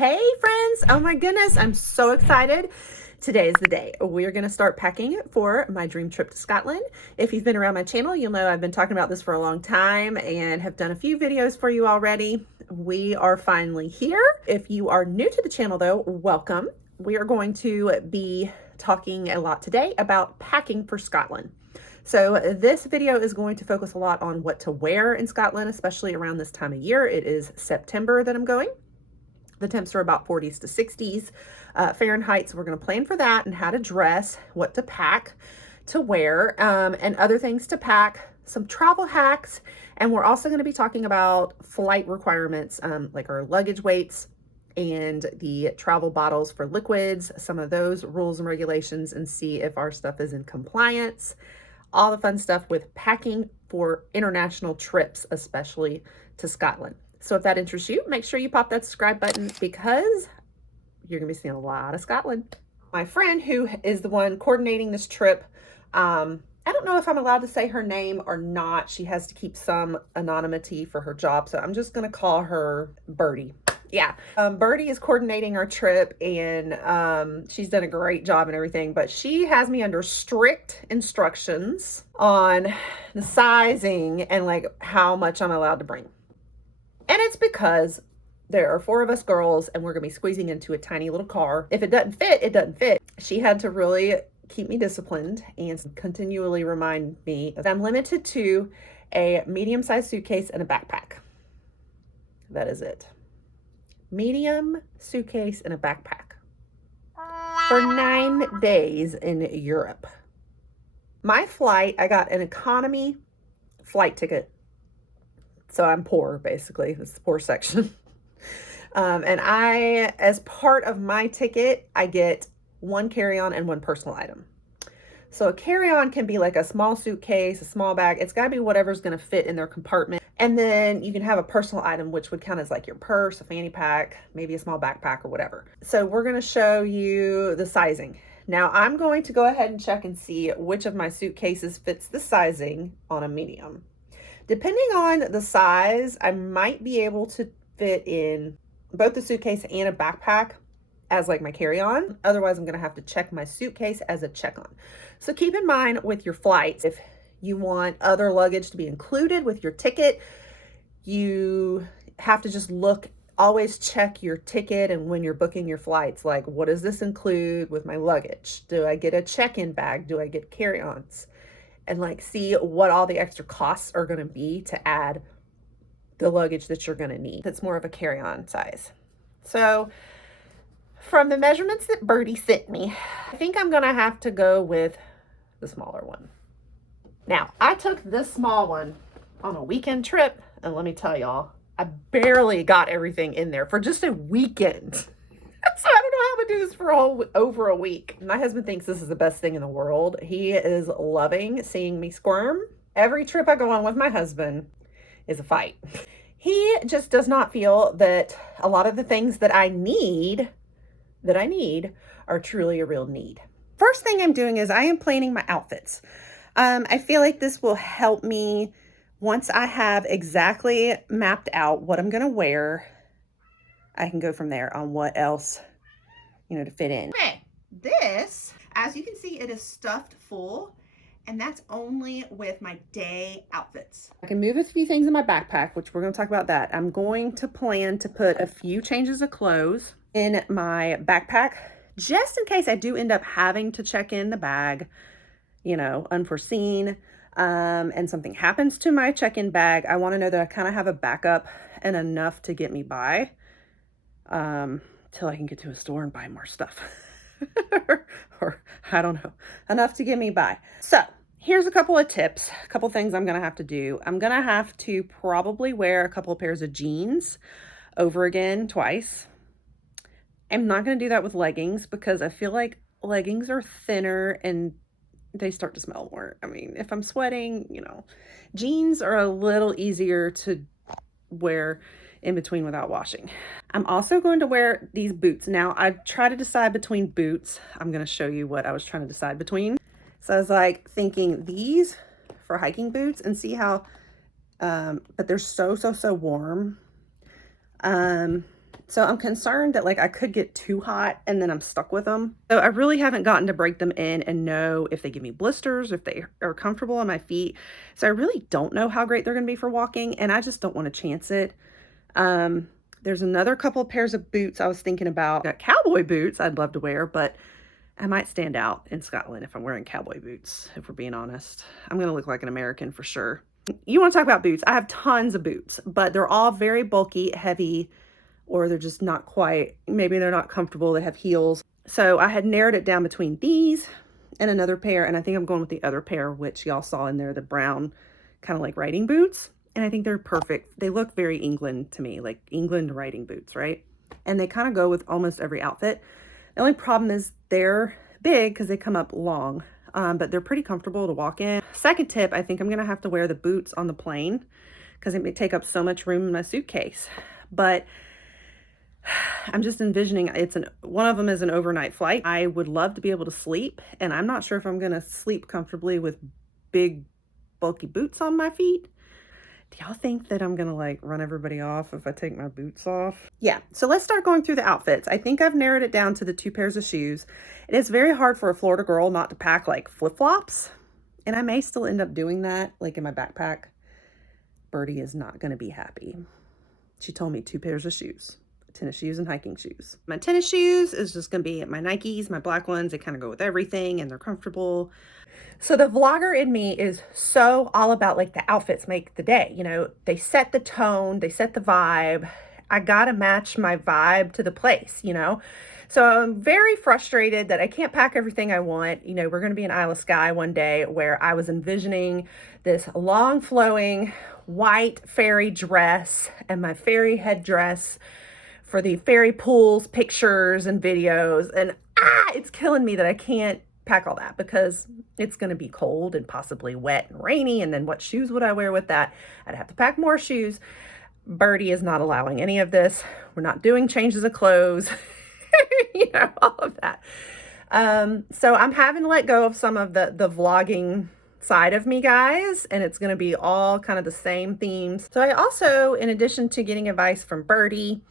Hey friends, oh my goodness, I'm so excited. Today is the day. We're going to start packing for my dream trip to Scotland. If you've been around my channel, you'll know I've been talking about this for a long time and have done a few videos for you already. We are finally here. If you are new to the channel though, welcome. We are going to be talking a lot today about packing for Scotland. So this video is going to focus a lot on what to wear in Scotland, especially around this time of year. It is September that I'm going. The temps are about 40s to 60s Fahrenheit. So we're going to plan for that and how to dress, what to pack, to wear, and other things to pack, some travel hacks. And we're also going to be talking about flight requirements, like our luggage weights and the travel bottles for liquids, some of those rules and regulations, and see if our stuff is in compliance. All the fun stuff with packing for international trips, especially to Scotland. So if that interests you, make sure you pop that subscribe button because you're gonna be seeing a lot of Scotland. My friend who is the one coordinating this trip, I don't know if I'm allowed to say her name or not. She has to keep some anonymity for her job. So I'm just gonna call her Birdie. Yeah, Birdie is coordinating our trip and she's done a great job and everything, but she has me under strict instructions on the sizing and like how much I'm allowed to bring. And it's because there are 4 of us girls and we're gonna be squeezing into a tiny little car. If it doesn't fit, it doesn't fit. She had to really keep me disciplined and continually remind me that I'm limited to a medium-sized suitcase and a backpack. That is it. Medium suitcase and a backpack for 9 days in Europe. My flight, I got an economy flight ticket. So I'm poor, basically. This is the poor section. And I, as part of my ticket, I get 1 carry-on and 1 personal item. So a carry-on can be like a small suitcase, a small bag. It's got to be whatever's going to fit in their compartment. And then you can have a personal item, which would count as like your purse, a fanny pack, maybe a small backpack or whatever. So we're going to show you the sizing. Now I'm going to go ahead and check and see which of my suitcases fits the sizing on a medium. Depending on the size, I might be able to fit in both the suitcase and a backpack as like my carry-on. Otherwise, I'm going to have to check my suitcase as a check-on. So keep in mind with your flights, if you want other luggage to be included with your ticket, you have to just always check your ticket and when you're booking your flights, like what does this include with my luggage? Do I get a check-in bag? Do I get carry-ons? And like see what all the extra costs are going to be to add the luggage that you're going to need. That's more of a carry-on size. So from the measurements that Birdie sent me, I think I'm going to have to go with the smaller one. Now, I took this small one on a weekend trip, and let me tell y'all, I barely got everything in there for just a weekend. So I don't know how I'm gonna do this for over a week. My husband thinks this is the best thing in the world. He is loving seeing me squirm. Every trip I go on with my husband is a fight. He just does not feel that a lot of the things that I need are truly a real need. First thing I'm doing is I am planning my outfits. I feel like this will help me once I have exactly mapped out what I'm gonna wear. I can go from there on what else, to fit in. Okay, this, as you can see, it is stuffed full, and that's only with my day outfits. I can move a few things in my backpack, which we're going to talk about that. I'm going to plan to put a few changes of clothes in my backpack, just in case I do end up having to check in the bag, unforeseen, and something happens to my check-in bag. I want to know that I kind of have a backup and enough to get me by. Till I can get to a store and buy more stuff. or I don't know, enough to get me by. So here's a couple of tips, a couple things I'm gonna have to do. I'm gonna have to probably wear a couple of pairs of jeans over again twice. I'm not gonna do that with leggings because I feel like leggings are thinner and they start to smell more. I mean, if I'm sweating, jeans are a little easier to wear in between without washing. I'm also going to wear these boots. Now I try to decide between boots. I'm going to show you what I was trying to decide between. So I was like thinking these for hiking boots and see how, but they're so warm. So I'm concerned that like I could get too hot and then I'm stuck with them. So I really haven't gotten to break them in and know if they give me blisters, if they are comfortable on my feet. So I really don't know how great they're going to be for walking, and I just don't want to chance it. There's another couple of pairs of boots I was thinking about. Got cowboy boots I'd love to wear, but I might stand out in Scotland if I'm wearing cowboy boots, if we're being honest. I'm going to look like an American for sure. You want to talk about boots? I have tons of boots, but they're all very bulky, heavy, or they're just not quite, maybe they're not comfortable. They have heels. So I had narrowed it down between these and another pair. And I think I'm going with the other pair, which y'all saw in there, the brown kind of like riding boots. And I think they're perfect. They look very England to me, like England riding boots, right? And they kind of go with almost every outfit. The only problem is they're big because they come up long, but they're pretty comfortable to walk in. Second tip, I think I'm going to have to wear the boots on the plane because it may take up so much room in my suitcase. But I'm just envisioning one of them is an overnight flight. I would love to be able to sleep, and I'm not sure if I'm going to sleep comfortably with big bulky boots on my feet. Do y'all think that I'm going to like run everybody off if I take my boots off? Yeah, so let's start going through the outfits. I think I've narrowed it down to the 2 pairs of shoes. It is very hard for a Florida girl not to pack like flip-flops, and I may still end up doing that like in my backpack. Birdie is not going to be happy. She told me 2 pairs of shoes. Tennis shoes and hiking shoes. My tennis shoes is just going to be my Nikes, my black ones. They kind of go with everything and they're comfortable. So the vlogger in me is so all about like the outfits make the day. You know, they set the tone, they set the vibe. I got to match my vibe to the place, you know? So I'm very frustrated that I can't pack everything I want. You know, we're going to be in Isle of Skye one day where I was envisioning this long flowing white fairy dress and my fairy headdress for the fairy pools, pictures, and videos. And it's killing me that I can't pack all that because it's going to be cold and possibly wet and rainy. And then what shoes would I wear with that? I'd have to pack more shoes. Birdie is not allowing any of this. We're not doing changes of clothes, you know, all of that. So I'm having to let go of some of the vlogging side of me, guys, and it's going to be all kind of the same themes. So I also, in addition to getting advice from Birdie,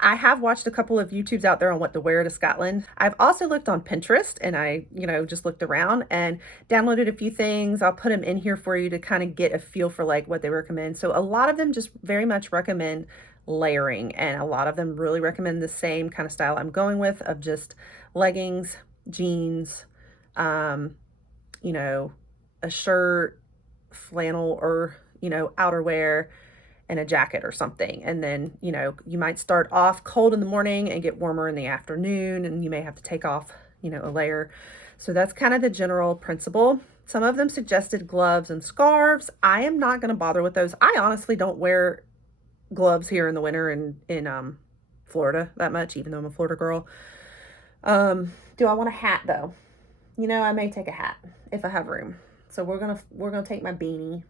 I have watched a couple of YouTubes out there on what to wear to Scotland. I've also looked on Pinterest, and I, you know, just looked around and downloaded a few things. I'll put them in here for you to kind of get a feel for like what they recommend. So a lot of them just very much recommend layering, and a lot of them really recommend the same kind of style I'm going with of just leggings, jeans, you know, a shirt, flannel, or, you know, outerwear, and a jacket or something. And then, you know, you might start off cold in the morning and get warmer in the afternoon, and you may have to take off, you know, a layer. So that's kind of the general principle. Some of them suggested gloves and scarves. I am not going to bother with those. I honestly don't wear gloves here in the winter in Florida that much, even though I'm a Florida girl. Do I want a hat though? You know, I may take a hat if I have room. So we're gonna take my beanie,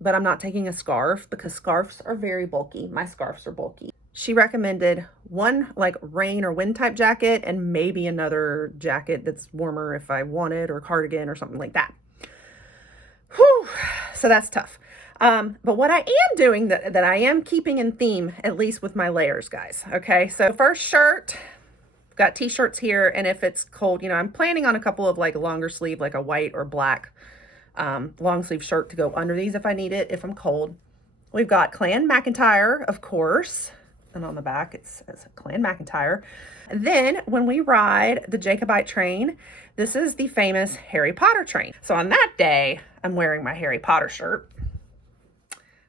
but I'm not taking a scarf because scarves are very bulky. My scarves are bulky. She recommended one like rain or wind type jacket and maybe another jacket that's warmer if I wanted, or cardigan or something like that. Whew. So that's tough. But what I am doing that I am keeping in theme, at least with my layers, guys. Okay, so first shirt, got t-shirts here, and if it's cold, you know, I'm planning on a couple of like longer sleeve, like a white or black long sleeve shirt to go under these if I need it, if I'm cold. We've got Clan McIntyre, of course, and on the back it says Clan McIntyre. Then when we ride the Jacobite train, this is the famous Harry Potter train. So on that day, I'm wearing my Harry Potter shirt,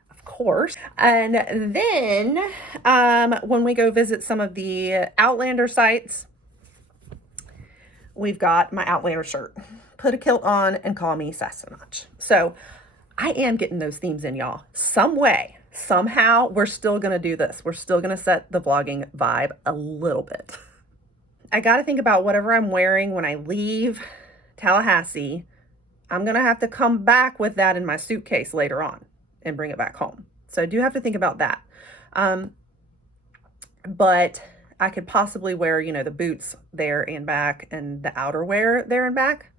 of course. And then when we go visit some of the Outlander sites, we've got my Outlander shirt. Put a kilt on and call me Sassenach. So I am getting those themes in, y'all. Some way, somehow, we're still going to do this. We're still going to set the vlogging vibe a little bit. I got to think about whatever I'm wearing when I leave Tallahassee. I'm going to have to come back with that in my suitcase later on and bring it back home. So I do have to think about that. But I could possibly wear, you know, the boots there and back and the outerwear there and back.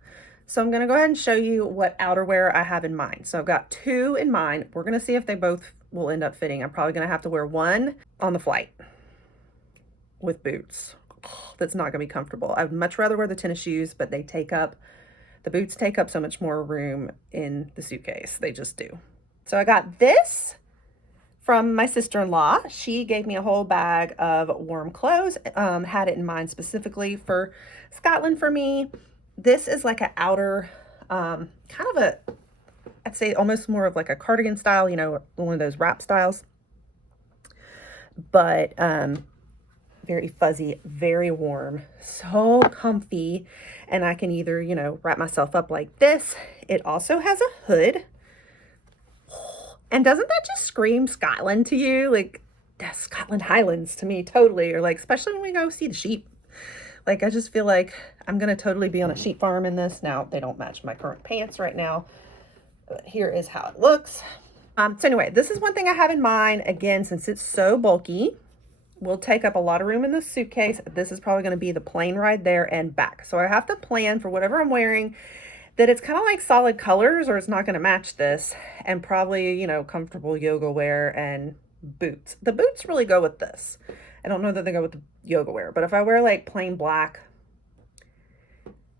So I'm going to go ahead and show you what outerwear I have in mind. So I've got 2 in mind. We're going to see if they both will end up fitting. I'm probably going to have to wear one on the flight. with boots. That's not gonna be comfortable. I'd much rather wear the tennis shoes, but the boots take up so much more room in the suitcase. They just do. So I got this from my sister-in-law. She gave me a whole bag of warm clothes, had it in mind specifically for Scotland for me. This is like an outer, kind of a, I'd say almost more of like a cardigan style, you know, one of those wrap styles. But very fuzzy, very warm, so comfy. And I can either, you know, wrap myself up like this. It also has a hood. And doesn't that just scream Scotland to you? Like, that's Scotland Highlands to me, totally. Or like, especially when we go see the sheep. Like, I just feel like I'm going to totally be on a sheep farm in this. Now, they don't match my current pants right now. But here is how it looks. So anyway, this is one thing I have in mind. Again, since it's so bulky, will take up a lot of room in the suitcase. This is probably going to be the plane ride there and back. So I have to plan for whatever I'm wearing that it's kind of like solid colors or it's not going to match this, and probably, you know, comfortable yoga wear and boots. The boots really go with this. I don't know that they go with the yoga wear, but if I wear like plain black,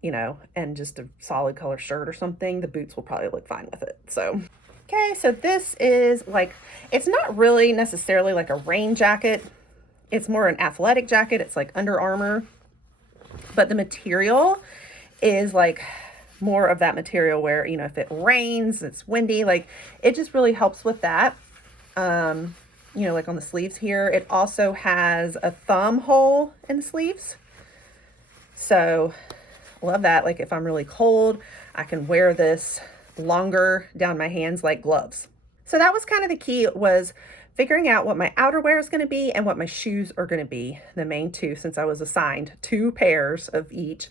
you know, and just a solid color shirt or something, the boots will probably look fine with it. So, okay, so this is like, it's not really necessarily like a rain jacket. It's more an athletic jacket. It's like Under Armour, but the material is like more of that material where, you know, if it rains, it's windy, like it just really helps with that. You know, like on the sleeves here, it also has a thumb hole in the sleeves. So love that. Like if I'm really cold, I can wear this longer down my hands like gloves. So that was kind of the key, was figuring out what my outerwear is going to be and what my shoes are going to be, the main two, since I was assigned 2 pairs of each.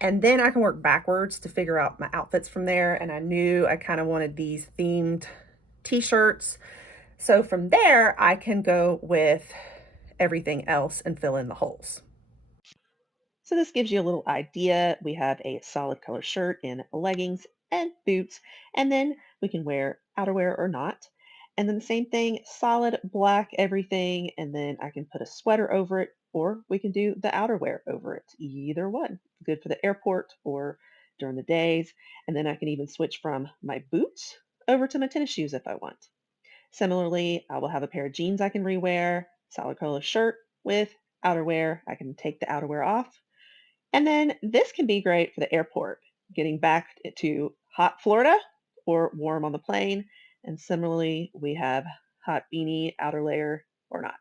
And then I can work backwards to figure out my outfits from there. And I knew I kind of wanted these themed t-shirts. So from there, I can go with everything else and fill in the holes. So this gives you a little idea. We have a solid color shirt in leggings and boots, and then we can wear outerwear or not. And then the same thing, solid black everything, and then I can put a sweater over it, or we can do the outerwear over it. Either one, good for the airport or during the days. And then I can even switch from my boots over to my tennis shoes if I want. Similarly, I will have a pair of jeans I can rewear, solid color shirt with outerwear. I can take the outerwear off. And then this can be great for the airport, getting back to hot Florida or warm on the plane. And similarly, we have hot beanie, outer layer, or not.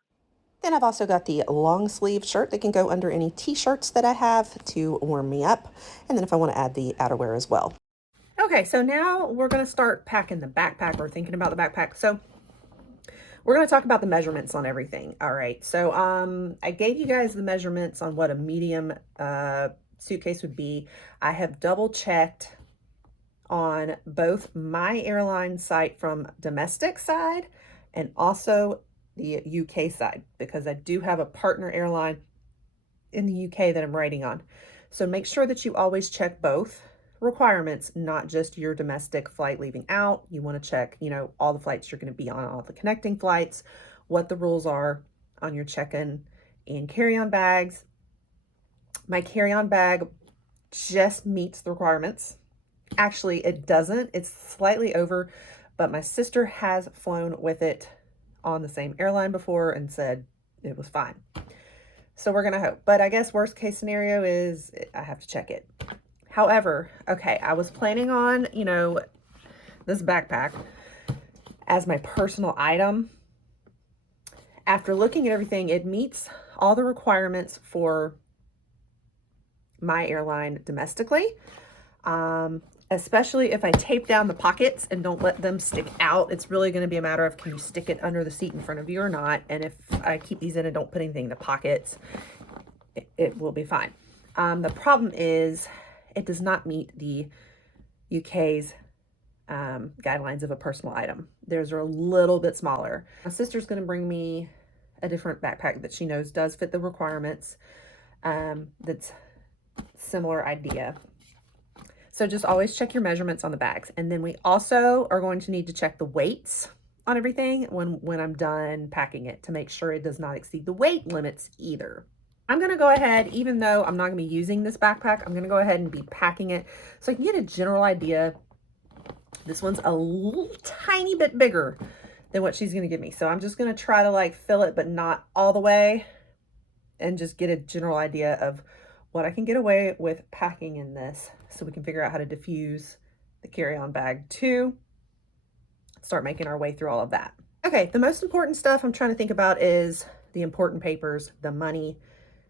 Then I've also got the long sleeve shirt that can go under any t-shirts that I have to warm me up. And then if I want to add the outerwear as well. Okay, so now we're going to start packing the backpack, or thinking about the backpack. So we're going to talk about the measurements on everything. All right. So I gave you guys the measurements on what a medium suitcase would be. I have double checked on both my airline site from domestic side and also the UK side, because I do have a partner airline in the UK that I'm writing on. So make sure that you always check both requirements, not just your domestic flight leaving out. You want to check, you know, all the flights you're going to be on, all the connecting flights, what the rules are on your check-in and carry-on bags. My carry-on bag just meets the requirements. Actually, it doesn't. It's slightly over, but my sister has flown with it on the same airline before and said it was fine. So we're going to hope. But I guess worst case scenario is I have to check it. However, okay, I was planning on, you know, this backpack as my personal item. After looking at everything, it meets all the requirements for my airline domestically, especially if I tape down the pockets and don't let them stick out. It's really going to be a matter of, can you stick it under the seat in front of you or not? And if I keep these in and don't put anything in the pockets, it will be fine. The problem is, it does not meet the UK's guidelines of a personal item. Theirs are a little bit smaller. My sister's going to bring me a different backpack that she knows does fit the requirements. That's similar idea. So just always check your measurements on the bags. And then we also are going to need to check the weights on everything when I'm done packing it, to make sure it does not exceed the weight limits either. I'm gonna go ahead, even though I'm not gonna be using this backpack, I'm gonna go ahead and be packing it so I can get a general idea. This one's a little tiny bit bigger than what she's gonna give me. So I'm just gonna try to like fill it, but not all the way, and just get a general idea of what I can get away with packing in this so we can figure out how to diffuse the carry-on bag too. Start making our way through all of that. Okay, the most important stuff I'm trying to think about is the important papers, the money,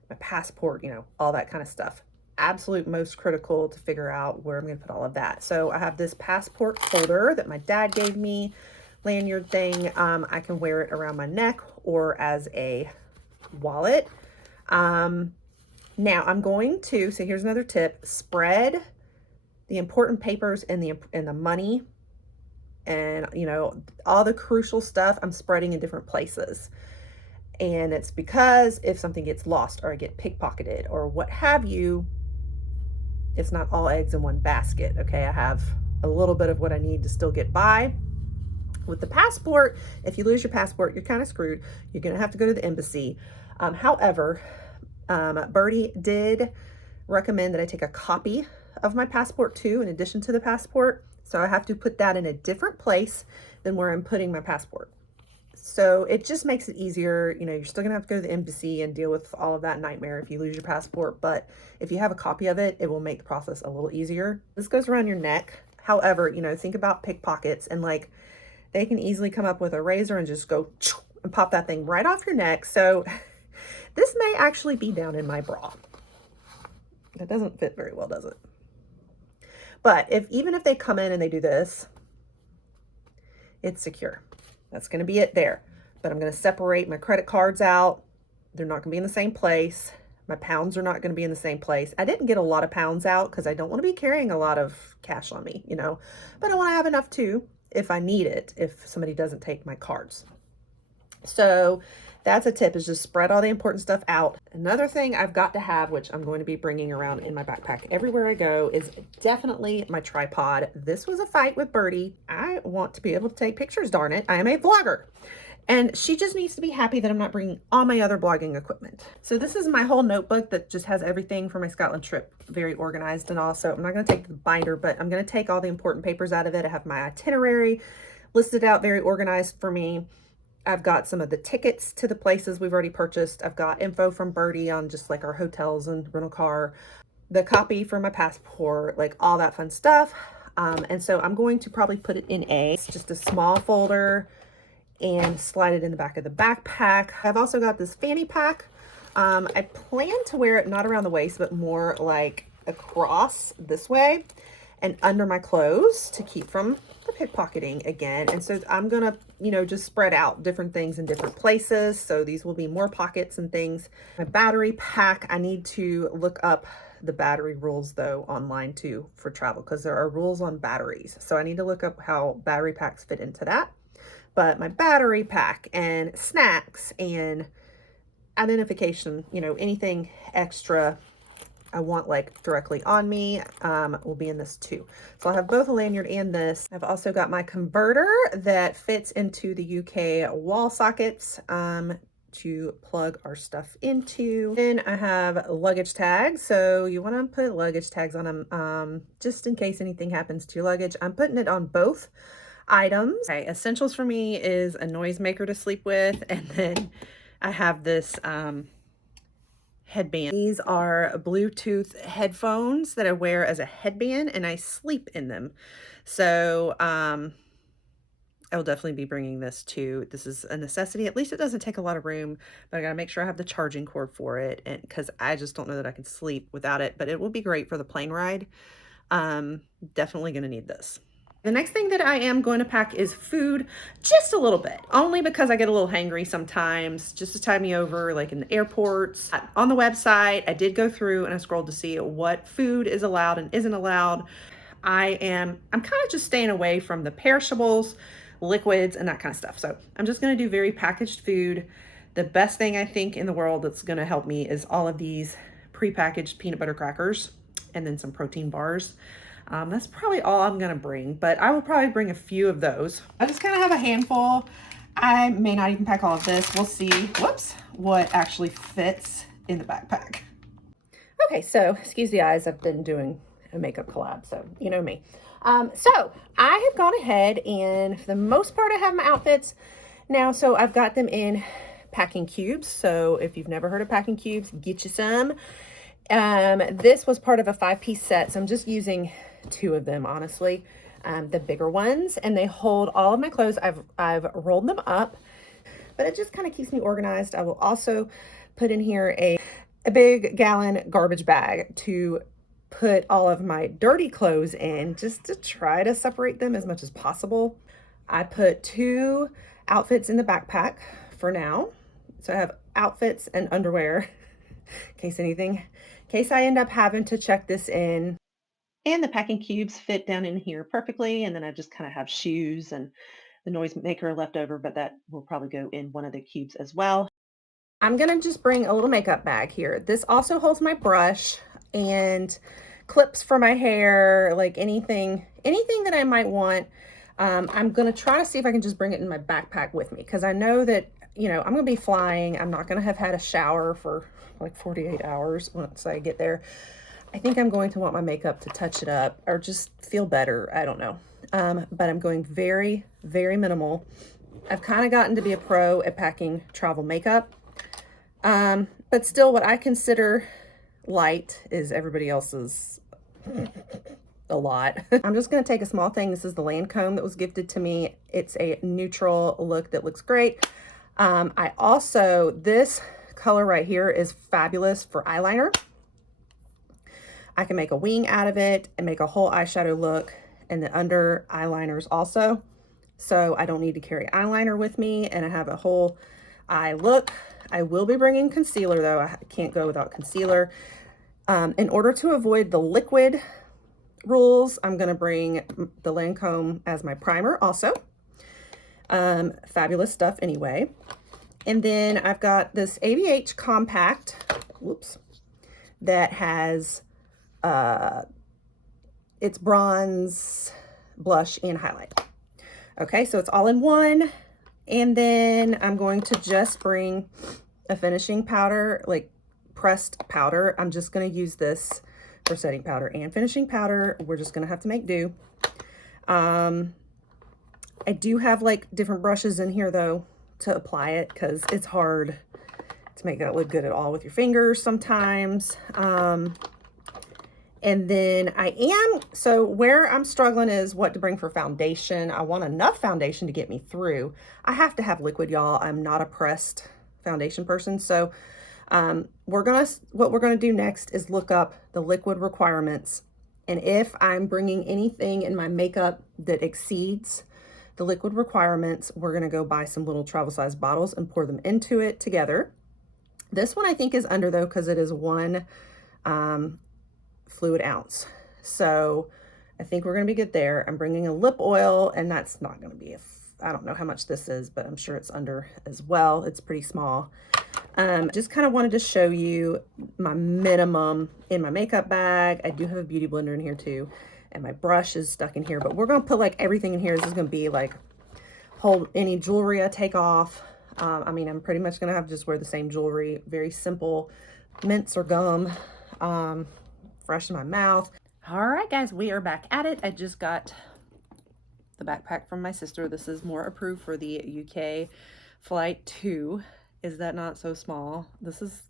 my passport, you know, all that kind of stuff. Absolute most critical to figure out where I'm going to put all of that. So I have this passport holder that my dad gave me, lanyard thing. I can wear it around my neck or as a wallet. Now I'm going to, so here's another tip, spread the important papers and the money and, you know, all the crucial stuff I'm spreading in different places. And it's because if something gets lost or I get pickpocketed or what have you, it's not all eggs in one basket. Okay, I have a little bit of what I need to still get by. With the passport, if you lose your passport, you're kind of screwed. You're gonna have to go to the embassy. However, Birdie did recommend that I take a copy of my passport too, in addition to the passport. So I have to put that in a different place than where I'm putting my passport. So it just makes it easier. You know, you're still gonna have to go to the embassy and deal with all of that nightmare if you lose your passport, but if you have a copy of it, it will make the process a little easier. This goes around your neck. However, you know, think about pickpockets and like they can easily come up with a razor and just go and pop that thing right off your neck. So this may actually be down in my bra. That doesn't fit very well, does it? But even if they come in and they do this, it's secure. That's going to be it there. But I'm going to separate my credit cards out. They're not going to be in the same place. My pounds are not going to be in the same place. I didn't get a lot of pounds out because I don't want to be carrying a lot of cash on me, you know, but I want to have enough too if I need it, if somebody doesn't take my cards. So that's a tip, is just spread all the important stuff out. Another thing I've got to have, which I'm going to be bringing around in my backpack everywhere I go, is definitely my tripod. This was a fight with Birdie. I want to be able to take pictures, darn it. I am a vlogger. And she just needs to be happy that I'm not bringing all my other blogging equipment. So this is my whole notebook that just has everything for my Scotland trip very organized and all. So I'm not going to take the binder, but I'm going to take all the important papers out of it. I have my itinerary listed out, very organized for me. I've got some of the tickets to the places we've already purchased. I've got info from Birdie on just like our hotels and rental car, the copy for my passport, like all that fun stuff. And so I'm going to probably put it in just a small folder and slide it in the back of the backpack. I've also got this fanny pack. I plan to wear it not around the waist, but more like across this way and under my clothes to keep from the pickpocketing again. And so I'm gonna, you know, just spread out different things in different places. So these will be more pockets and things. My battery pack, I need to look up the battery rules though online too for travel, because there are rules on batteries. So I need to look up how battery packs fit into that. But my battery pack and snacks and identification, you know, anything extra I want like directly on me will be in this too. So I'll have both a lanyard and this. I've also got my converter that fits into the UK wall sockets to plug our stuff into. Then I have luggage tags. So you want to put luggage tags on them just in case anything happens to your luggage. I'm putting it on both items. Okay, essentials for me is a noisemaker to sleep with, and then I have this headband. These are Bluetooth headphones that I wear as a headband and I sleep in them. So I will definitely be bringing this too. This is a necessity. At least it doesn't take a lot of room, but I gotta make sure I have the charging cord for it, and because I just don't know that I can sleep without it, but it will be great for the plane ride. Definitely gonna need this. The next thing that I am going to pack is food, just a little bit, only because I get a little hangry sometimes, just to tide me over, like in the airports. On the website, I did go through and I scrolled to see what food is allowed and isn't allowed. I'm kind of just staying away from the perishables, liquids, and that kind of stuff. So I'm just going to do very packaged food. The best thing I think in the world that's going to help me is all of these prepackaged peanut butter crackers and then some protein bars. That's probably all I'm gonna bring, but I will probably bring a few of those. I just kind of have a handful. I may not even pack all of this. We'll see, whoops, what actually fits in the backpack. Okay, so excuse the eyes. I've been doing a makeup collab, so you know me. So I have gone ahead and for the most part I have my outfits now. So I've got them in packing cubes. So if you've never heard of packing cubes, get you some. This was part of a 5-piece set, so I'm just using 2 of them, honestly. The bigger ones, and they hold all of my clothes. I've rolled them up, but it just kind of keeps me organized. I will also put in here a big gallon garbage bag to put all of my dirty clothes in, just to try to separate them as much as possible. I put 2 outfits in the backpack for now. So I have outfits and underwear in case I end up having to check this in. And the packing cubes fit down in here perfectly. And then I just kind of have shoes and the noisemaker left over, but that will probably go in one of the cubes as well. I'm gonna just bring a little makeup bag here. This also holds my brush and clips for my hair, like anything that I might want. I'm gonna try to see if I can just bring it in my backpack with me, because I know that, you know, I'm gonna be flying. I'm not gonna have had a shower for like 48 hours once I get there. I think I'm going to want my makeup to touch it up or just feel better. I don't know. But I'm going very, very minimal. I've kind of gotten to be a pro at packing travel makeup. But still, what I consider light is everybody else's a lot. I'm just going to take a small thing. This is the Lancome that was gifted to me. It's a neutral look that looks great. This color right here is fabulous for eyeliner. I can make a wing out of it and make a whole eyeshadow look, and the under eyeliners also. So I don't need to carry eyeliner with me, and I have a whole eye look. I will be bringing concealer though. I can't go without concealer. In order to avoid the liquid rules, I'm gonna bring the Lancome as my primer also. Fabulous stuff anyway. And then I've got this ABH compact, that has it's bronze, blush, and highlight. Okay, so it's all in one. And then I'm going to just bring a finishing powder, like pressed powder. I'm just going to use this for setting powder and finishing powder. We're just going to have to make do. I do have like different brushes in here though to apply it, because it's hard to make that look good at all with your fingers sometimes. And then so where I'm struggling is what to bring for foundation. I want enough foundation to get me through. I have to have liquid, y'all. I'm not a pressed foundation person. So what we're gonna do next is look up the liquid requirements. And if I'm bringing anything in my makeup that exceeds the liquid requirements, we're gonna go buy some little travel size bottles and pour them into it together. This one I think is under though, because it is 1 fluid ounce. So I think we're going to be good there. I'm bringing a lip oil, and that's not going to be I don't know how much this is, but I'm sure it's under as well. It's pretty small. Just kind of wanted to show you my minimum in my makeup bag. I do have a beauty blender in here too, and my brush is stuck in here, but we're going to put like everything in here. This is going to be like hold any jewelry I take off. I mean, I'm pretty much going to have to just wear the same jewelry. Very simple mints or gum. Fresh in my mouth. All right, guys, we are back at it. I just got the backpack from my sister. This is more approved for the UK flight 2. Is that not so small? This is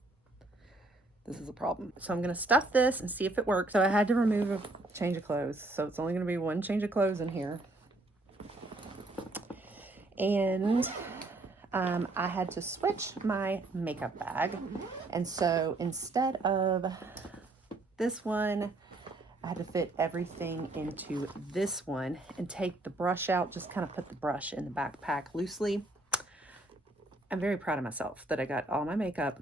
a problem. So I'm gonna stuff this and see if it works. So I had to remove a change of clothes. So it's only gonna be 1 change of clothes in here. And I had to switch my makeup bag. And so instead of this one, I had to fit everything into this one and take the brush out, just kind of put the brush in the backpack loosely. I'm very proud of myself that I got all my makeup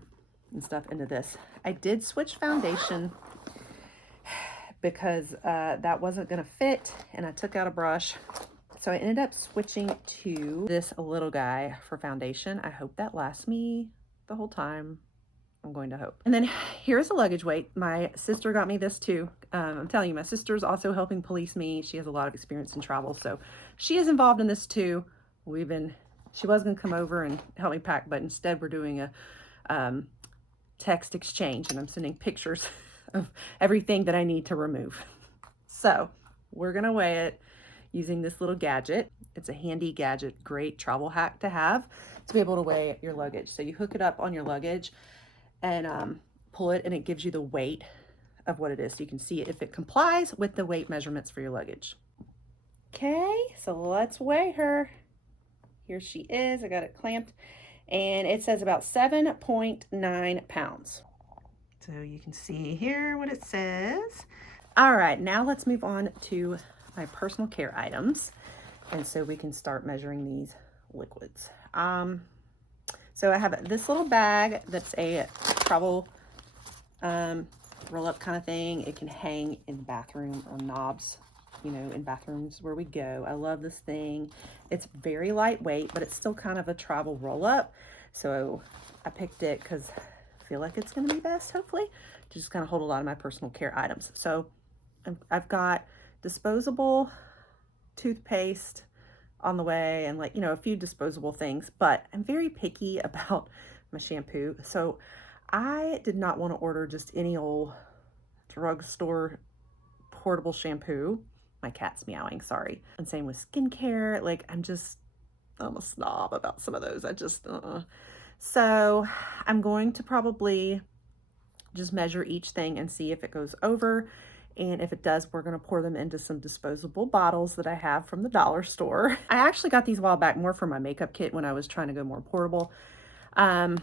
and stuff into this. I did switch foundation because that wasn't gonna fit, and I took out a brush. So I ended up switching to this little guy for foundation. I hope that lasts me the whole time. I'm going to hope. And then here's a luggage weight. My sister got me this too. I'm telling you, my sister's also helping police me. She has a lot of experience in travel, so she is involved in this too. She was gonna come over and help me pack, but instead we're doing a text exchange, and I'm sending pictures of everything that I need to remove. So we're gonna weigh it using this little gadget. It's a handy gadget, great travel hack to have to be able to weigh your luggage. So you hook it up on your luggage and pull it, and it gives you the weight of what it is. So you can see if it complies with the weight measurements for your luggage. Okay, so let's weigh her. Here she is. I got it clamped, and it says about 7.9 pounds. So you can see here what it says. All right, now let's move on to my personal care items. And so we can start measuring these liquids. So I have this little bag that's a travel roll-up kind of thing. It can hang in the bathroom on knobs, you know, in bathrooms where we go. I love this thing. It's very lightweight, but it's still kind of a travel roll-up. So I picked it because I feel like it's going to be best, hopefully, to just kind of hold a lot of my personal care items. So I've got disposable toothpaste on the way, and, like, you know, a few disposable things, but I'm very picky about my shampoo. So I did not want to order just any old drugstore portable shampoo. My cat's meowing, sorry. And same with skincare. Like, I'm a snob about some of those. So I'm going to probably just measure each thing and see if it goes over. And if it does, we're going to pour them into some disposable bottles that I have from the dollar store. I actually got these a while back more for my makeup kit when I was trying to go more portable. But I'm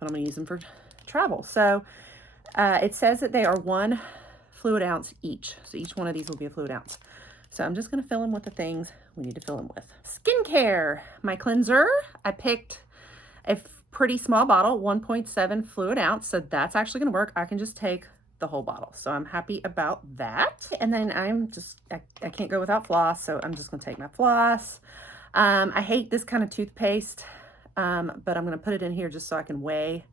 going to use them for travel. So it says that they are 1 fluid ounce each. So each one of these will be a fluid ounce. So I'm just going to fill them with the things we need to fill them with. Skincare. My cleanser, I picked a pretty small bottle, 1.7 fluid ounce. So that's actually going to work. I can just take the whole bottle. So I'm happy about that. And then I can't go without floss. So I'm just going to take my floss. I hate this kind of toothpaste, but I'm going to put it in here just so I can weigh,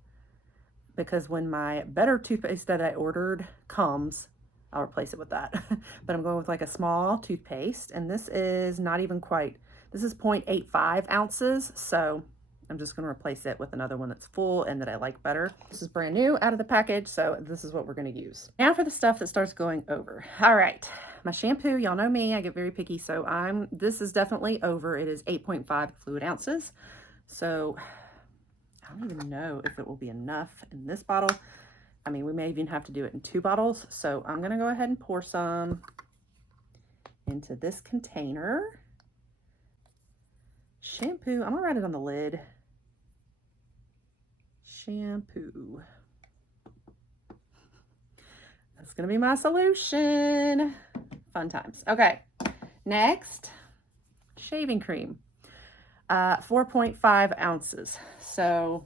because when my better toothpaste that I ordered comes, I'll replace it with that. But I'm going with like a small toothpaste, and this is not even quite, this is 0.85 ounces. So I'm just going to replace it with another one that's full and that I like better. This is brand new out of the package, so this is what we're going to use. Now for the stuff that starts going over. All right, my shampoo, y'all know me, I get very picky, so this is definitely over. It is 8.5 fluid ounces. So I don't even know if it will be enough in this bottle. I mean, we may even have to do it in 2 bottles. So I'm going to go ahead and pour some into this container. Shampoo, I'm going to write it on the lid. Shampoo. That's going to be my solution. Fun times. Okay, next, shaving cream. 4.5 ounces. So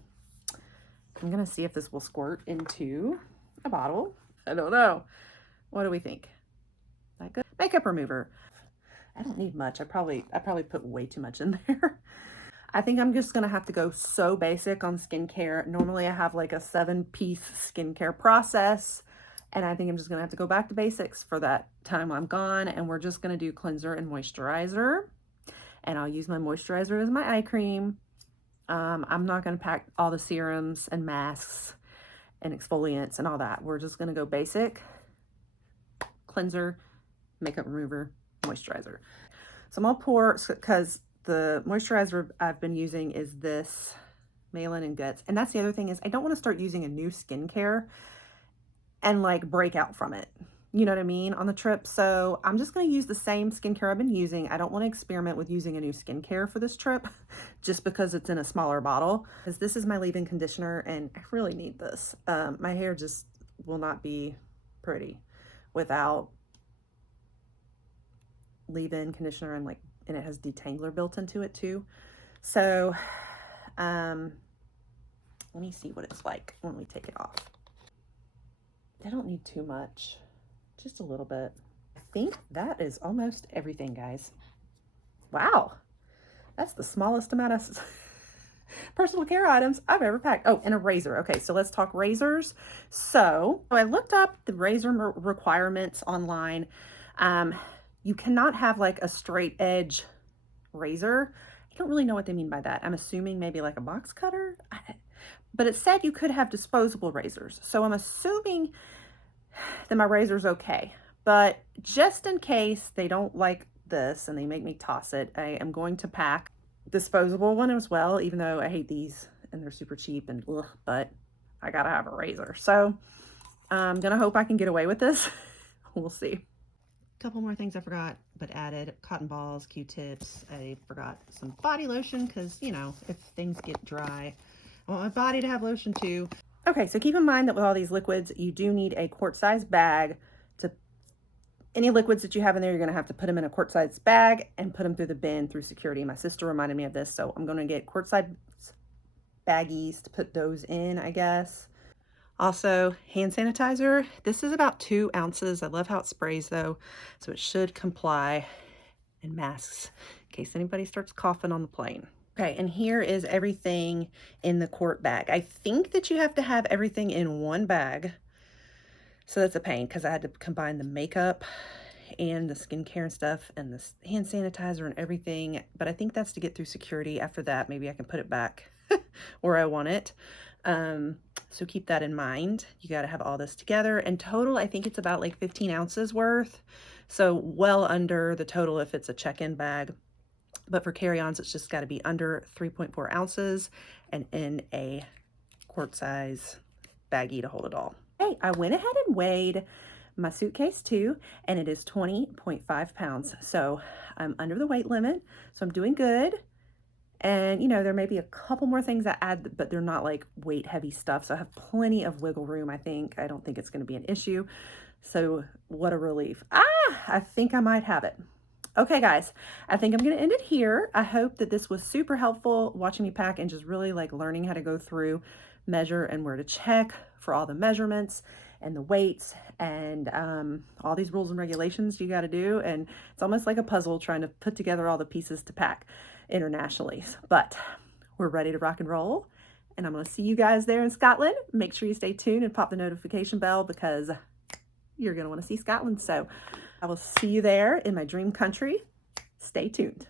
I'm going to see if this will squirt into a bottle. I don't know. What do we think? That good? Makeup remover. I don't need much. I probably put way too much in there. I think I'm just going to have to go so basic on skincare. Normally I have like a 7-piece skincare process, and I think I'm just going to have to go back to basics for that time I'm gone. And we're just going to do cleanser and moisturizer. And I'll use my moisturizer as my eye cream. I'm not going to pack all the serums and masks and exfoliants and all that. We're just going to go basic, cleanser, makeup remover, moisturizer. So I'm going to pour, because the moisturizer I've been using is this Malin and Guts. And that's the other thing, is I don't want to start using a new skincare and like break out from it. You know what I mean, on the trip. So I'm just going to use the same skincare I've been using. I don't want to experiment with using a new skincare for this trip just because it's in a smaller bottle. Because this is my leave-in conditioner, and I really need this. My hair just will not be pretty without leave-in conditioner, and it has detangler built into it too. So let me see what it's like when we take it off. I don't need too much. Just a little bit. I think that is almost everything, guys. Wow. That's the smallest amount of personal care items I've ever packed. Oh, and a razor. Okay, so let's talk razors. So I looked up the razor requirements online. You cannot have like a straight edge razor. I don't really know what they mean by that. I'm assuming maybe like a box cutter. but it said you could have disposable razors. So I'm assuming that my razor's okay. But just in case they don't like this and they make me toss it, I am going to pack disposable one as well, even though I hate these and they're super cheap and ugh, but I gotta have a razor. So I'm gonna hope I can get away with this. We'll see. A couple more things I forgot, but added cotton balls, Q-tips. I forgot some body lotion because, you know, if things get dry, I want my body to have lotion too. Okay, so keep in mind that with all these liquids, you do need a quart-sized bag. To any liquids that you have in there, you're gonna have to put them in a quart-sized bag and put them through the bin through security. My sister reminded me of this, so I'm gonna get quart-sized baggies to put those in, I guess. Also, hand sanitizer. This is about 2 ounces. I love how it sprays though, so it should comply. And masks, in case anybody starts coughing on the plane. Okay, and here is everything in the quart bag. I think that you have to have everything in one bag. So that's a pain because I had to combine the makeup and the skincare and stuff and the hand sanitizer and everything. But I think that's to get through security. After that, maybe I can put it back where I want it. So keep that in mind. You got to have all this together. In total, I think it's about like 15 ounces worth. So well under the total if it's a check-in bag. But for carry-ons, it's just got to be under 3.4 ounces and in a quart size baggie to hold it all. Hey, I went ahead and weighed my suitcase too, and it is 20.5 pounds. So I'm under the weight limit, so I'm doing good. And you know, there may be a couple more things I add, but they're not like weight heavy stuff. So I have plenty of wiggle room, I think. I don't think it's going to be an issue. So what a relief. I think I might have it. Okay, guys, I think I'm going to end it here. I hope that this was super helpful watching me pack and just really like learning how to go through, measure, and where to check for all the measurements and the weights and all these rules and regulations you got to do. And it's almost like a puzzle trying to put together all the pieces to pack internationally. But we're ready to rock and roll. And I'm going to see you guys there in Scotland. Make sure you stay tuned and pop the notification bell because you're going to want to see Scotland. So I will see you there in my dream country. Stay tuned.